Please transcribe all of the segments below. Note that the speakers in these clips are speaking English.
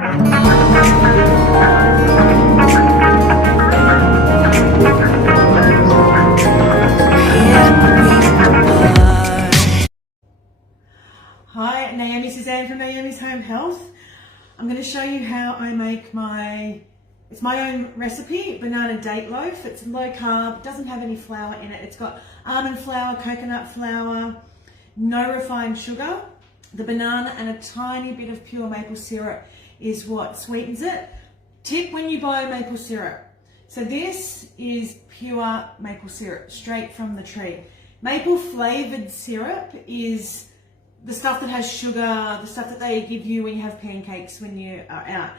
Hi, Naomi Suzanne from Naomi's Home Health. I'm going to show you how I make it's my own recipe, banana date loaf. It's low carb, doesn't have any flour in it. It's got almond flour, coconut flour, no refined sugar. The banana and a tiny bit of pure maple syrup is what sweetens it. Tip when you buy maple syrup. So this is pure maple syrup, straight from the tree. Maple flavored syrup is the stuff that has sugar, the stuff that they give you when you have pancakes when you are out.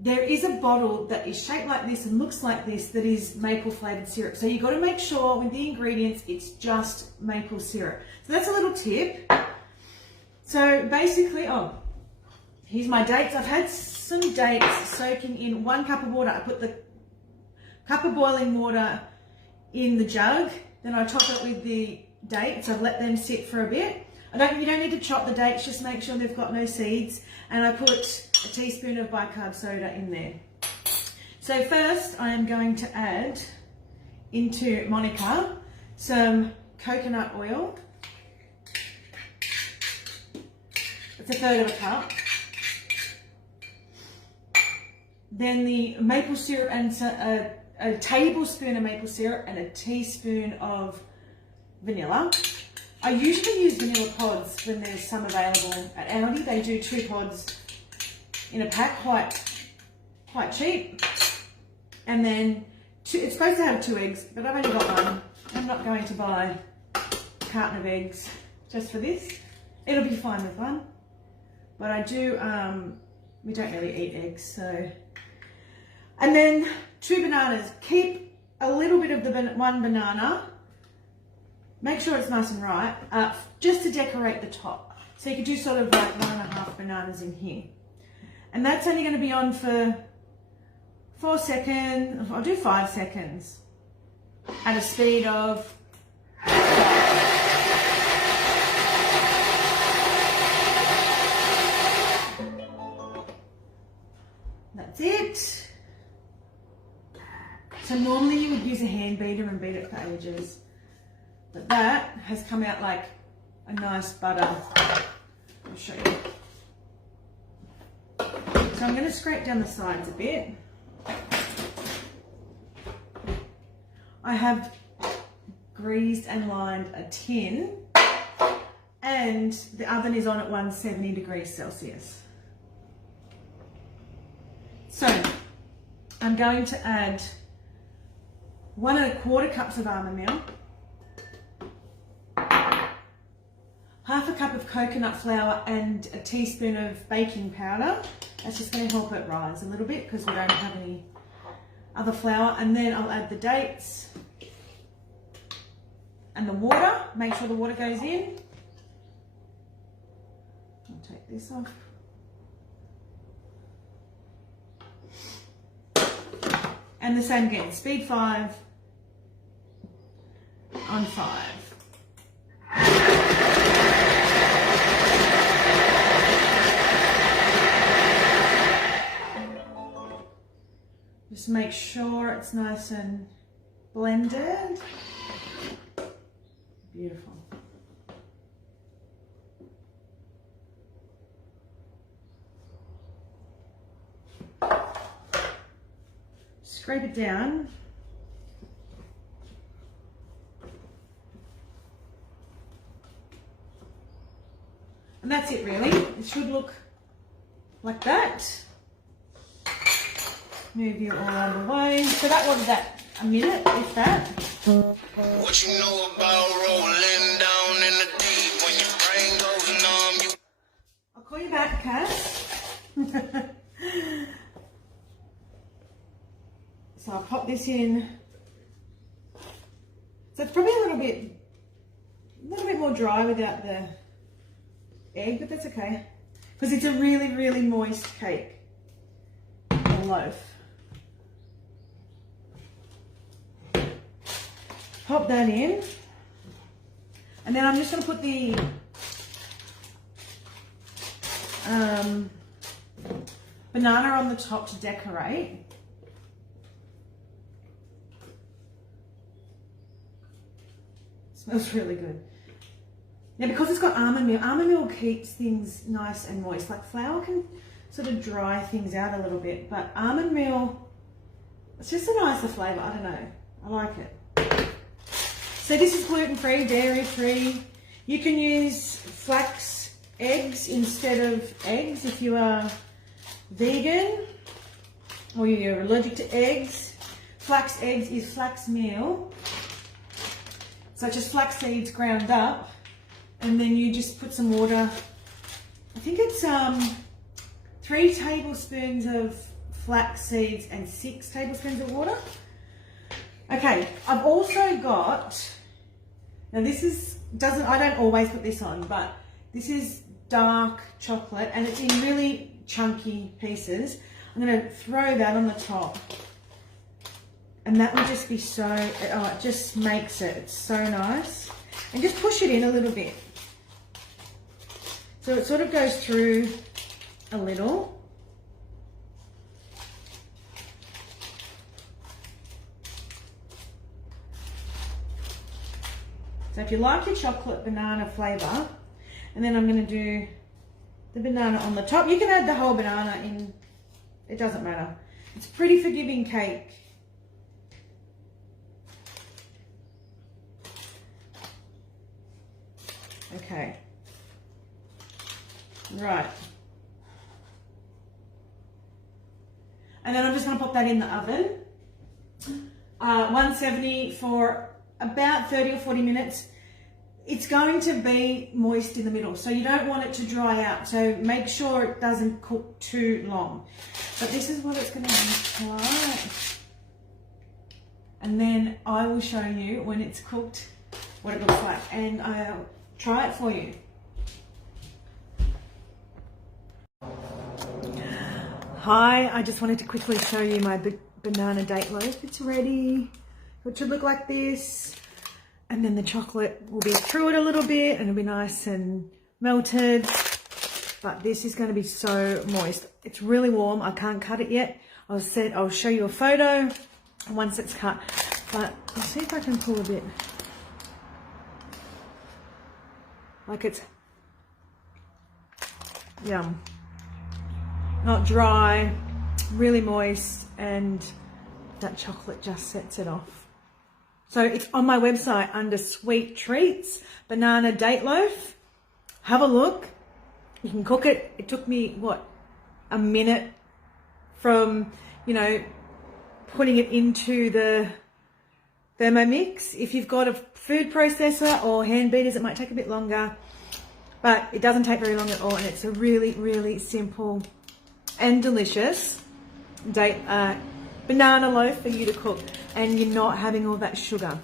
There is a bottle that is shaped like this and looks like this that is maple flavored syrup. So you've got to make sure with the ingredients, it's just maple syrup. So that's a little tip. So basically, here's my dates. I've had some dates soaking in 1 cup of water. I put the cup of boiling water in the jug, then I top it with the dates. I've let them sit for a bit. You don't need to chop the dates, just make sure they've got no seeds. And I put a teaspoon of bicarb soda in there. So first I am going to add into Monica some coconut oil. It's 1/3 of a cup. Then the maple syrup and a tablespoon of maple syrup and a teaspoon of vanilla. I usually use vanilla pods when there's some available at Aldi. They do 2 pods in a pack, quite cheap. And then it's supposed to have 2 eggs, but I've only got 1. I'm not going to buy a carton of eggs just for this. It'll be fine with 1. But I do, we don't really eat eggs, so. And then 2 bananas. Keep a little bit of the 1 banana. Make sure it's nice and ripe, just to decorate the top. So you could do sort of like 1.5 bananas in here. And that's only going to be on for 4 seconds, I'll do 5 seconds at a speed of 5. That's it. So normally you would use a hand beater and beat it for ages. But that has come out like a nice butter. I'll show you. So I'm going to scrape down the sides a bit. I have greased and lined a tin and the oven is on at 170 degrees Celsius. So I'm going to add 1.25 cups of almond milk, 1/2 cup of coconut flour and a teaspoon of baking powder. That's just going to help it rise a little bit because we don't have any other flour. And then I'll add the dates and the water. Make sure the water goes in. I'll take this off. And the same again, speed 5 on 5. Just make sure it's nice and blended. Beautiful. Scrape it down. And that's it really. It should look like that. Move you all out of the way. So that was a minute, if that. What you know about rolling down in the deep when your brain goes numb? I'll call you back, Cass. So I'll pop this in. So it's probably a little bit more dry without the egg, but that's okay. Because it's a really, really moist cake or loaf. Pop that in. And then I'm just going to put the banana on the top to decorate. Smells really good. Now, because it's got almond meal keeps things nice and moist. Like flour can sort of dry things out a little bit, but almond meal, it's just a nicer flavour. I don't know. I like it. So this is gluten-free, dairy-free. You can use flax eggs instead of eggs if you are vegan or you're allergic to eggs. Flax eggs is flax meal. So just flax seeds ground up, and then you just put some water. I think it's 3 tablespoons of flax seeds and 6 tablespoons of water. Okay, I've also got, now this is, I don't always put this on, but this is dark chocolate and it's in really chunky pieces. I'm going to throw that on the top. And that would just be so, oh, it just makes it, it's so nice. And just push it in a little bit. So it sort of goes through a little. So if you like your chocolate banana flavour, and then I'm going to do the banana on the top. You can add the whole banana in, it doesn't matter. It's pretty forgiving cake. Okay, right. And then I'm just going to pop that in the oven. 170 for about 30 or 40 minutes. It's going to be moist in the middle, so you don't want it to dry out. So make sure it doesn't cook too long. But this is what it's going to look like. And then I will show you when it's cooked what it looks like. And I'll try it for you. Hi, I just wanted to quickly show you my banana date loaf. It's ready. It should look like this. And then the chocolate will be through it a little bit and it'll be nice and melted. But this is going to be so moist. It's really warm. I can't cut it yet. I'll show you a photo once it's cut. But I'll see if I can pull a bit. Like it's yum. Not dry, really moist, and that chocolate just sets it off. So it's on my website under sweet treats, banana date loaf. Have a look. You can cook it. It took me, what, a minute from, you know, putting it into the Thermomix. If you've got a food processor or hand beaters, it might take a bit longer, but it doesn't take very long at all. And it's a really, really simple and delicious banana loaf for you to cook, and you're not having all that sugar.